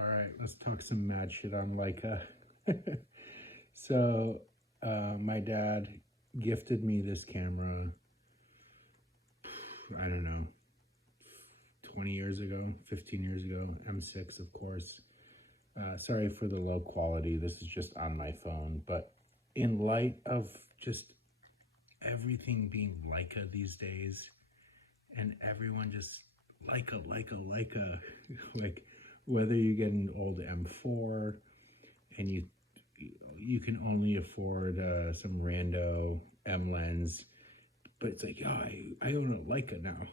All right, let's talk some mad shit on Leica. So, my dad gifted me this camera, I don't know, 20 years ago, 15 years ago, M6, of course. Sorry for the low quality. This is just on my phone. But in light of just everything being Leica these days, and everyone just Leica, like whether you get an old M4 and you can only afford some rando M lens, but it's like, yeah, I own a Leica now.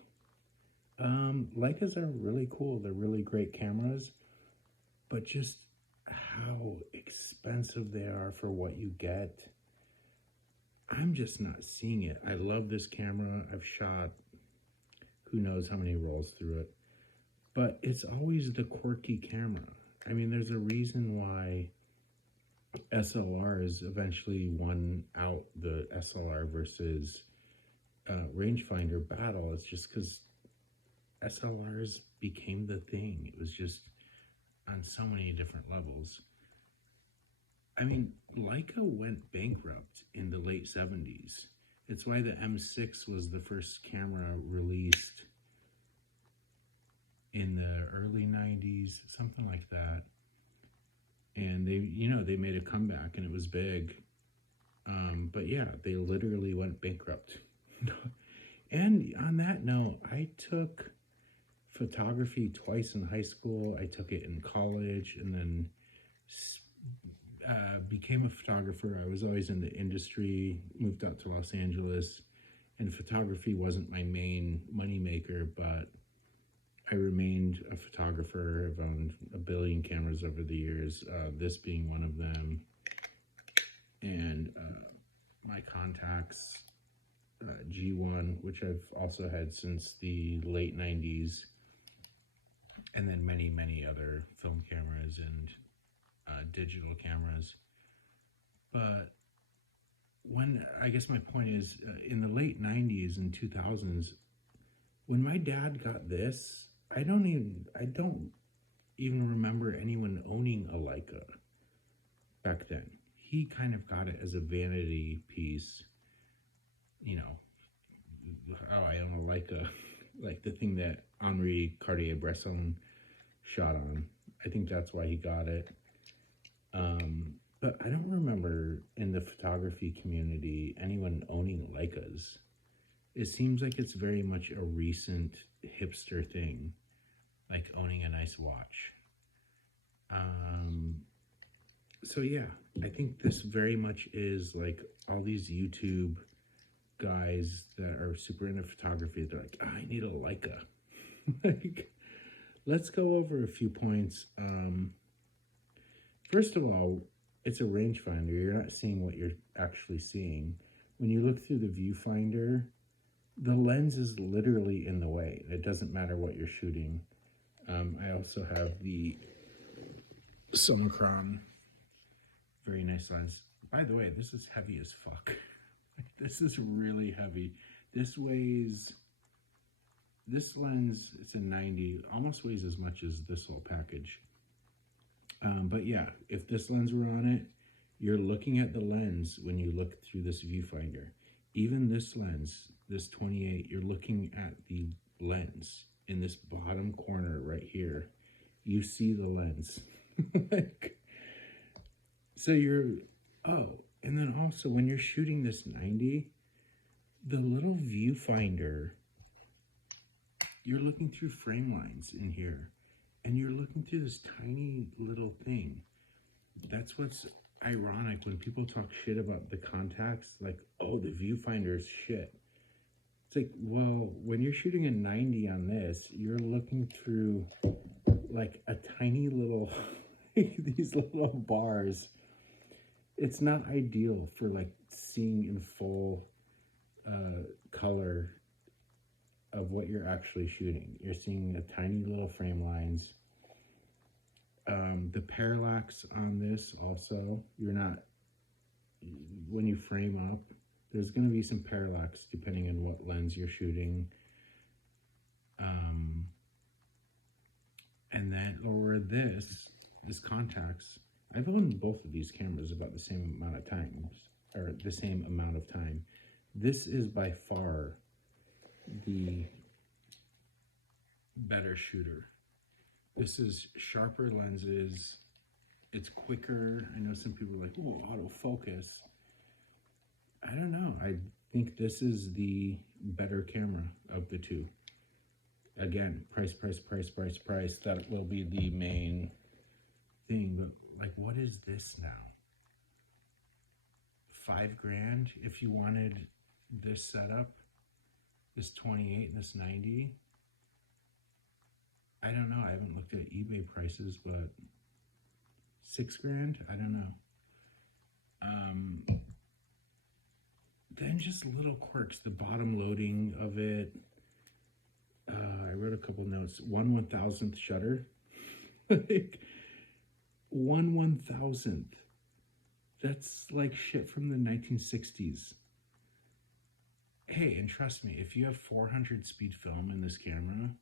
Leicas are really cool. They're really great cameras, but just how expensive they are for what you get, I'm just not seeing it. I love this camera. I've shot who knows how many rolls through it, but it's always the quirky camera. I mean, there's a reason why SLRs eventually won out the SLR versus rangefinder battle. It's just because SLRs became the thing. It was just on so many different levels. I mean, Leica went bankrupt in the late 70s. It's why the M6 was the first camera released in the early 90s, something like that. And they made a comeback and it was big. But yeah, they literally went bankrupt. And on that note, I took photography twice in high school. I took it in college and then became a photographer. I was always in the industry, moved out to Los Angeles, and photography wasn't my main moneymaker, but I remained a photographer. I've owned a billion cameras over the years, this being one of them. And my Contax G1, which I've also had since the late 90s, and then many, many other film cameras and digital cameras. But I guess my point is, in the late 90s and 2000s, when my dad got this, I don't even remember anyone owning a Leica back then. He kind of got it as a vanity piece, oh, I own a Leica, like the thing that Henri Cartier-Bresson shot on. I think that's why he got it. But I don't remember in the photography community anyone owning Leicas. It seems like it's very much a recent hipster thing, like owning a nice watch. So yeah, I think this very much is like all these YouTube guys that are super into photography. They're like, I need a Leica. Like, let's go over a few points. First of all, it's a rangefinder. You're not seeing what you're actually seeing. When you look through the viewfinder, the lens is literally in the way. It doesn't matter what you're shooting. I also have the Sonocron. Very nice lens. By the way, this is heavy as fuck. This is really heavy. This lens, it's a 90, almost weighs as much as this whole package. But yeah, if this lens were on it, you're looking at the lens when you look through this viewfinder. Even this lens, this 28, you're looking at the lens in this bottom corner right here. You see the lens. So and then also when you're shooting this 90, the little viewfinder, you're looking through frame lines in here, and you're looking through this tiny little thing. That's what's ironic when people talk shit about the Contax, like, oh, the viewfinder is shit. It's like, well, when you're shooting a 90 on this, you're looking through like a tiny little, these little bars. It's not ideal for like seeing in full color of what you're actually shooting. You're seeing the tiny little frame lines. The parallax on this also, when you frame up, there's going to be some parallax depending on what lens you're shooting. And then over this, this Contax, I've owned both of these cameras about the same amount of times, or the same amount of time. This is by far the better shooter. This is sharper lenses. It's quicker. I know some people are like, oh, autofocus. I don't know. I think this is the better camera of the two. Again, price. That will be the main thing. But like, what is this now? $5,000 if you wanted this setup, this 28 and this 90. I don't know. I haven't looked at eBay prices, but $6,000. I don't know. Then just little quirks. The bottom loading of it. I wrote a couple notes. 1/1000th shutter. Like 1/1000th. That's like shit from the 1960s. Hey, and trust me, if you have 400 speed film in this camera,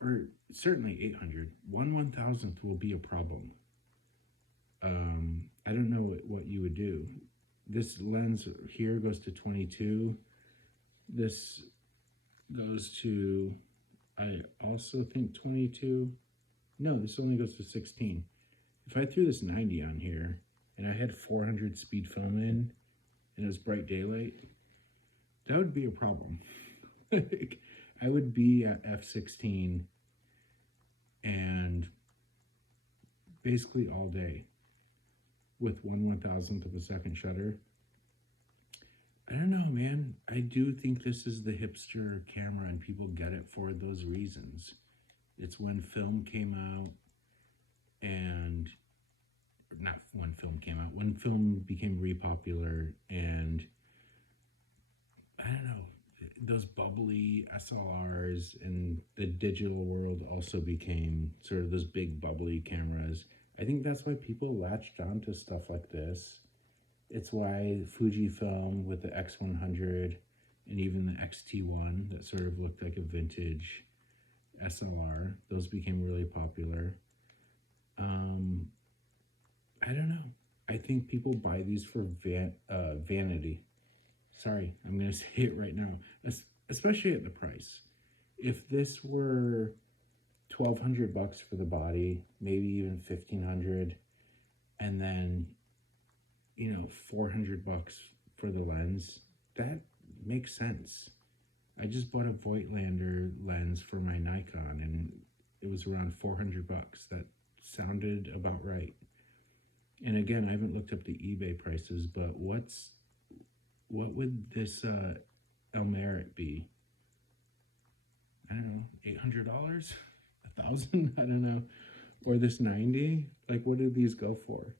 or certainly 800, 1/1000th will be a problem. I don't know what you would do. This lens here goes to 22. This goes to, I also think 22. No, this only goes to 16. If I threw this 90 on here and I had 400 speed film in and it was bright daylight, that would be a problem. Like, I would be at f16 and basically all day with 1/1000th of a second shutter. I don't know, man. I do think this is the hipster camera and people get it for those reasons. It's when film came out, and not when film came out, when film became repopular, and I don't know, those bubbly SLRs and the digital world also became sort of those big bubbly cameras. I think that's why people latched onto stuff like this. It's why Fujifilm with the X100 and even the XT1 that sort of looked like a vintage SLR, those became really popular. I don't know. I think people buy these for vanity. Sorry, I'm going to say it right now, especially at the price. If this were $1,200 for the body, maybe even $1,500, and then, you know, $400 for the lens, that makes sense. I just bought a Voigtlander lens for my Nikon, and it was around $400. That sounded about right. And again, I haven't looked up the eBay prices, but what would this Elmerit be? I don't know, $800, $1,000, I don't know. Or this 90, like what did these go for?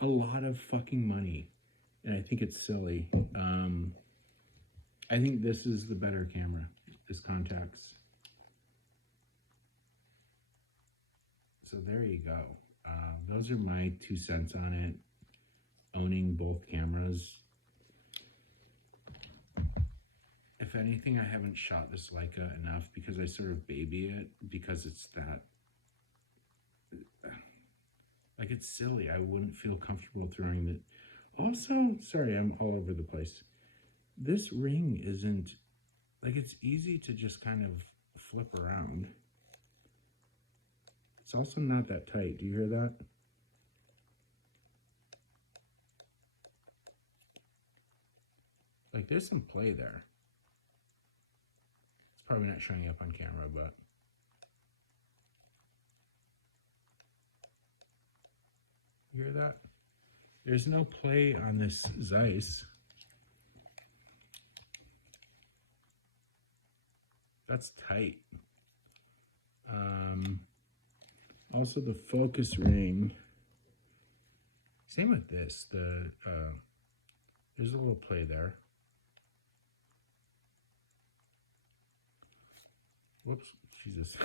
A lot of fucking money, and I think it's silly. I think this is the better camera, this Contax. So there you go. Those are my 2 cents on it. Owning both cameras. If anything, I haven't shot this Leica enough because I sort of baby it because it's that, like, it's silly. I wouldn't feel comfortable throwing it. Also, sorry, I'm all over the place. This ring isn't, like, it's easy to just kind of flip around. It's also not that tight. Do you hear that? Like, there's some play there. It's probably not showing up on camera, but you hear that? There's no play on this Zeiss. That's tight. Also, the focus ring. Same with this. There's a little play there. Whoops, Jesus.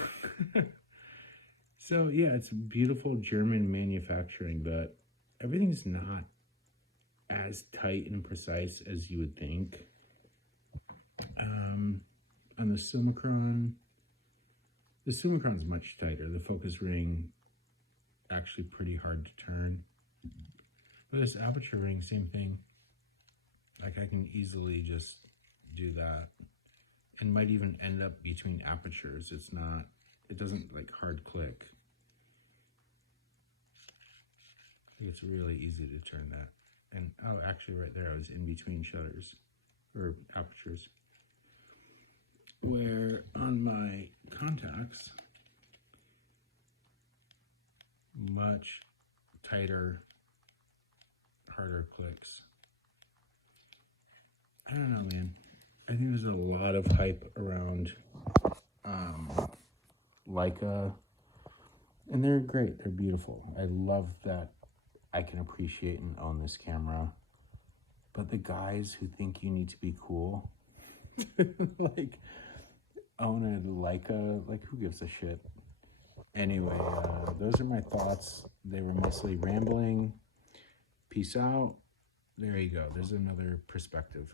So yeah, it's beautiful German manufacturing, but everything's not as tight and precise as you would think. On the Summicron, The Summicron is much tighter. The focus ring, actually pretty hard to turn. But this aperture ring, same thing. Like I can easily just do that, and might even end up between apertures. It doesn't like hard click. It's really easy to turn that. And oh, actually right there, I was in between shutters or apertures. Where on my contacts, much tighter, harder clicks. I don't know, man. I think there's a lot of hype around Leica, and they're great. They're beautiful. I love that I can appreciate and own this camera. But the guys who think you need to be cool, like, own a Leica, like, who gives a shit? Anyway, those are my thoughts. They were mostly rambling. Peace out. There you go. There's another perspective.